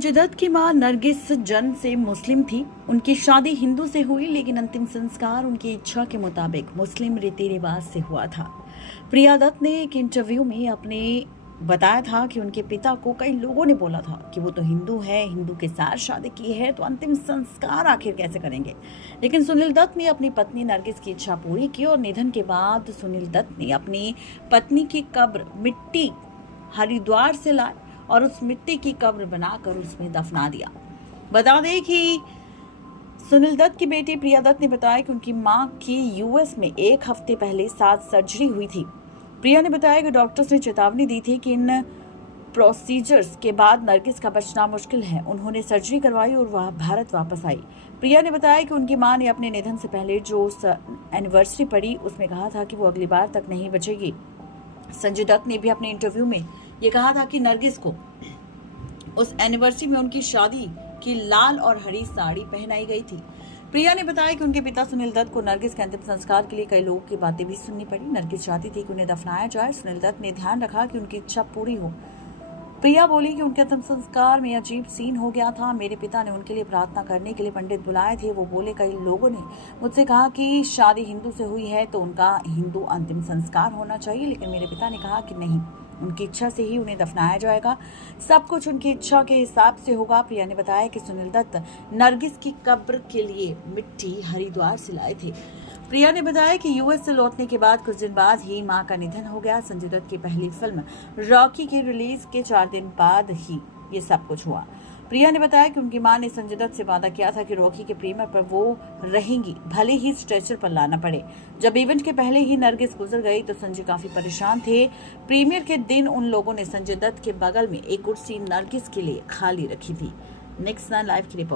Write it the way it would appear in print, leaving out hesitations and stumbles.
संजय दत्त की मां नरगिस जन्म से मुस्लिम थी। उनकी शादी हिंदू से हुई, लेकिन अंतिम संस्कार उनकी इच्छा के मुताबिक मुस्लिम रीति रिवाज से हुआ था। प्रिया दत्त ने एक इंटरव्यू में अपने बताया था कि उनके पिता को कई लोगों ने बोला था कि वो तो हिंदू है, हिंदू के साथ शादी की है, तो अंतिम संस्कार आखिर कैसे करेंगे। लेकिन सुनील दत्त ने अपनी पत्नी नरगिस की इच्छा पूरी की और निधन के बाद सुनील दत्त ने अपनी पत्नी की कब्र मिट्टी हरिद्वार से लाए और उस मिट्टी की कब्र बनाकर उसमें दफना दिया। बता दें कि सुनील दत्त की बेटी प्रिया दत्त ने बताया कि उनकी मां की यूएस में एक हफ्ते पहले 7 सर्जरी हुई थी। प्रिया ने बताया कि डॉक्टर्स ने चेतावनी दी थी कि इन प्रोसीजर्स के बाद नरगिस का बचना मुश्किल है। उन्होंने सर्जरी करवाई और वह भारत वापस आई। प्रिया ने बताया कि उनकी मां ने अपने निधन से पहले जो एनिवर्सरी पढ़ी उसमें कहा था कि वो अगली बार तक नहीं बचेगी। संजय दत्त ने भी अपने इंटरव्यू में ये कहा था कि नरगिस को उस एनिवर्सरी में उनकी शादी की लाल और हरी साड़ी पहनाई गई थी। प्रिया ने बताया कि उनके पिता सुनील दत्त को नरगिस के अंतिम संस्कार के लिए कई लोगों की बातें भी सुननी पड़ी। नरगिस चाहती थी कि उन्हें दफनाया जाए। सुनील दत्त ने ध्यान रखा कि उनकी इच्छा पूरी हो। प्रिया बोली कि उनके अंतिम संस्कार में अजीब सीन हो गया था। मेरे पिता ने उनके लिए प्रार्थना करने के लिए पंडित बुलाए थे। वो बोले कई लोगों ने मुझसे कहा कि शादी हिंदू से हुई है तो उनका हिंदू अंतिम संस्कार होना चाहिए, लेकिन मेरे पिता ने कहा कि नहीं, उनकी इच्छा से ही उन्हें दफनाया जाएगा। सब कुछ उनकी इच्छा के हिसाब से होगा। प्रिया ने बताया कि सुनील दत्त नरगिस की कब्र के लिए मिट्टी हरिद्वार से लाए थे। प्रिया ने बताया कि यूएस से लौटने के बाद कुछ दिन बाद ही मां का निधन हो गया। संजय दत्त की पहली फिल्म रॉकी की रिलीज के 4 दिन बाद ही ये सब कुछ हुआ। प्रिया ने बताया कि उनकी मां ने संजय दत्त से वादा किया था कि रॉकी के प्रीमियर पर वो रहेंगी, भले ही स्ट्रेचर पर लाना पड़े। जब इवेंट के पहले ही नरगिस गुजर गई तो संजय काफी परेशान थे। प्रीमियर के दिन उन लोगों ने संजय दत्त के बगल में एक कुर्सी नरगिस के लिए खाली रखी थी। नेक्स्ट लाइव की रिपोर्ट।